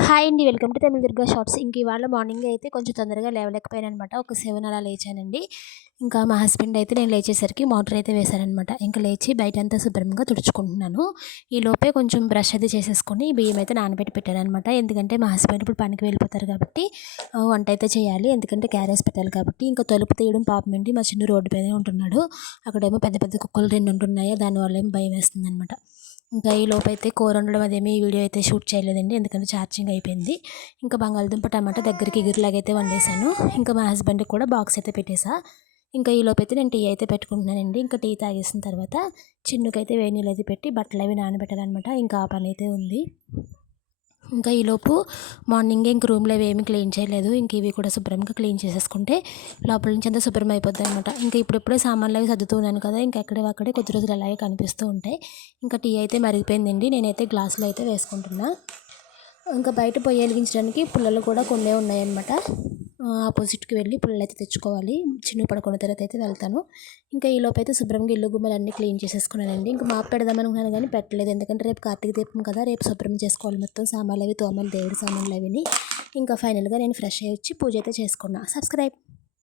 Hi అండి welcome to Tamil Durga shorts. ఇంక ఇవాళ మార్నింగ్ అయితే కొంచెం తొందరగా లేవలేకపోయాను అనమాట ఒక సెవెన్ అలా లేచానండి. ఇంకా మా హస్బెండ్ అయితే నేను లేచేసరికి మోటర్ అయితే వేశారనమాట. ఇంకా లేచి బయట అంతా శుభ్రంగా తుడుచుకుంటున్నాను. ఈ లోపే కొంచెం బ్రష్ అయితే చేసేసుకొని బియ్యం అయితే నానబెట్టి పెట్టాను అనమాట ఎందుకంటే మా హస్బెండ్ ఇప్పుడు పనికి వెళ్ళిపోతారు కాబట్టి వంట అయితే చేయాలి. ఎందుకంటే క్యారేజ్ పెట్టాలి కాబట్టి ఇంకా తలుపు తీయడం పాపం ఏంటి మా చిన్న రోడ్డు పైనే ఉంటున్నాడు. అక్కడేమో పెద్ద పెద్ద కుక్కలు రెండు ఉంటున్నాయి. దానివల్ల ఏమో భయం వేస్తుంది అనమాట ఇంకా ఈ లోపు అయితే కూర వండడం అదేమి వీడియో అయితే షూట్ చేయలేదండి. ఎందుకంటే ఛార్జింగ్ అయిపోయింది. ఇంకా బంగాళదుంప టమాటా దగ్గరికి ఎగిరిలాగైతే వండేసాను ఇంకా మా హస్బెండ్కి కూడా బాక్స్ అయితే పెట్టేసా ఇంకా ఈ లోపు అయితే నేను టీ అయితే పెట్టుకుంటున్నానండి. ఇంకా టీ తాగేసిన తర్వాత చిన్నుకైతే వేడి నీళ్ళు అయితే పెట్టి బట్టలు అవి నానబెట్టాలన్నమాట. ఇంకా ఆ పని అయితే ఉంది. ఇంకా ఈలోపు మార్నింగే ఇంక రూమ్లో అవి ఏమీ క్లీన్ చేయలేదు. ఇంక ఇవి కూడా శుభ్రంగా క్లీన్ చేసేసుకుంటే లోపల నుంచి అంతా శుభ్రం అయిపోద్ది అనమాట ఇంకా ఇప్పుడిప్పుడే సామాన్లు అవి సర్దుతూ ఉన్నాను కదా ఇంకా ఎక్కడే అక్కడే కొద్ది రోజులు అలాగే కనిపిస్తూ ఉంటాయి. ఇంకా టీ అయితే మరిగిపోయిందండి. నేనైతే గ్లాసులో అయితే వేసుకుంటున్నా. ఇంకా బయట పొయ్యి వెలిగించడానికి పుల్లలు కూడా కొన్నే ఉన్నాయన్నమాట. ఆపోజిట్కి వెళ్ళి పుల్లలు అయితే తెచ్చుకోవాలి. చిన్న పడుకున్న తర్వాత అయితే వెళ్తాను. ఇంకా ఈ లోపు అయితే శుభ్రంగా ఇల్లు గుమ్మలు అన్నీ క్లీన్ చేసేసుకున్నానండి. ఇంకా మాపు పెడదాం అనుకున్నాను కానీ పెట్టలేదు. ఎందుకంటే రేపు కార్తీక దీపం కదా రేపు శుభ్రం చేసుకోవాలి మొత్తం సామాన్లు అవి తోమలు దేవుడి సామాన్లు అవిని. ఇంకా ఫైనల్గా నేను ఫ్రెష్ అయ్యి వచ్చి పూజ అయితే చేసుకున్నా. సబ్స్క్రైబ్!